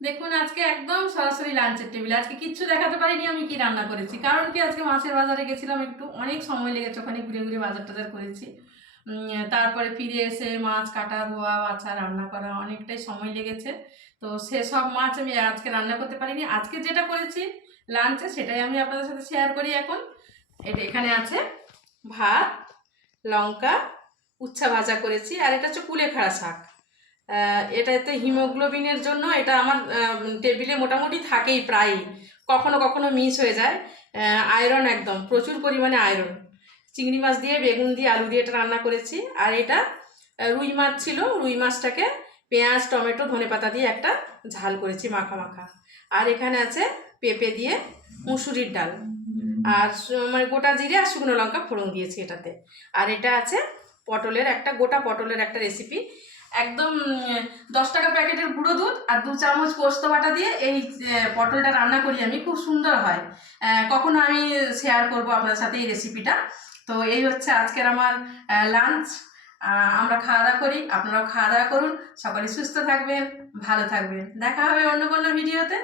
দেখুন আজকে একদম সরাসরি লাঞ্চের টেবিলে। আজকে কিচ্ছু দেখাতে পারিনি আমি কি রান্না করেছি। কারণ কি আজকে মাছের বাজারে গেছিলাম একটু, অনেক সময় লেগেছে ওখানে ঘুরে ঘুরে বাজার-টাজার করেছি। তারপরে ফিরে এসে মাছ কাটা, ধোয়া, বাছা, রান্না করা অনেকটাই সময় লেগেছে। তো সেসব মাছ আমি আজকে রান্না করতে পারিনি। আজকে যেটা করেছি লাঞ্চে সেটাই আমি আপনাদের সাথে শেয়ার করি এখন। এখানে আছে ভাত, লঙ্কা, উচ্ছা ভাজা করেছি, আর এটা হচ্ছে কুলেখাড়া শাক। এটাতে হিমোগ্লোবিনের জন্য এটা আমার টেবিলে মোটামুটি থাকেই প্রায়ই, কখনো কখনো মিস হয়ে যায়। আয়রন, একদম প্রচুর পরিমাণে আয়রন। চিংড়ি মাছ দিয়ে, বেগুন দিয়ে, আলু দিয়ে এটা রান্না করেছি। আর এটা রুই মাছ ছিল, রুই মাছটাকে পেঁয়াজ, টমেটো, ধনেপাতা দিয়ে একটা ঝাল করেছি মাখা মাখা। আর এখানে আছে পেঁপে দিয়ে মুসুরির ডাল, আর মানে গোটা জিরে আর শুকনো লঙ্কা ফোড়ন দিয়েছি এটাতে। আর এটা আছে গোটা পটলের একটা রেসিপি, একদম 10 টাকা প্যাকেটের গুঁড়ো দুধ আর 2 চামচ পোস্ত বাটা দিয়ে এই পটলটা রান্না করি আমি, খুব সুন্দর হয়। কখনো আমি শেয়ার করব আপনার সাথে এই রেসিপিটা। তো এই হচ্ছে আজকের আমার লাঞ্চ। আমরা খাওয়া দাওয়া করি, আপনারাও খাওয়া দাওয়া করুন। সকলে সুস্থ থাকবেন, ভালো থাকবেন। দেখা হবে অন্য কোনো ভিডিওতে।